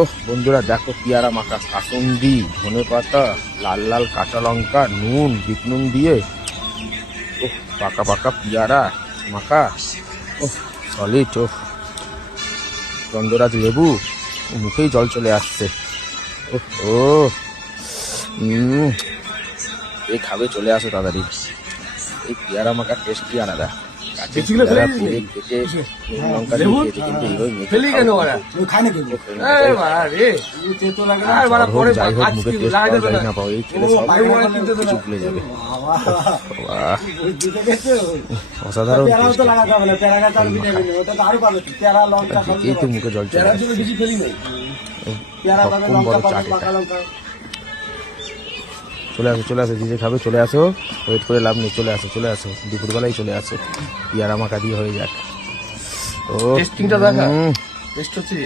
ওহ বন্ধুরা দেখো পেয়ারা মাখা, কাসুন্দি, ধনে পাতা, লাল লাল কাঁচা লঙ্কা, নুন, বিট নুন দিয়ে ওহ পাকা পাকা পেয়ারা মাখা। ওহ সলিড। ওহ গন্ধরাজ লেবু, মুখেই জল চলে আসছে। ওহ ও এই খাবে চলে আসো তাড়াতাড়ি। এই পেয়ারা মাখার টেস্টই আলাদা। কাছে পেয়ারা পেরে কেটে নুন লঙ্কা দিয়ে কেটে কিন্তু এইভাবে মেখে খাও। যাই হোক মুখে টেস্ট পাও যাই না পাও, এই খেলে সব কিছু ভুলে যাবে। অসাধারণ দেখেই তো মুখে জল চলে আসছে। বড় চাট এটা। চলে আসো চলে আসো, যে খাবে চলে আসো, ওয়েট করে লাভ নেই, চলে আসো চলে আসো, দুপুরবেলায় চলে আসো, পেয়ারা মাখা দিয়ে হয়ে যাক। ও টেস্টিংটা দেখা টেস্ট হচ্ছে।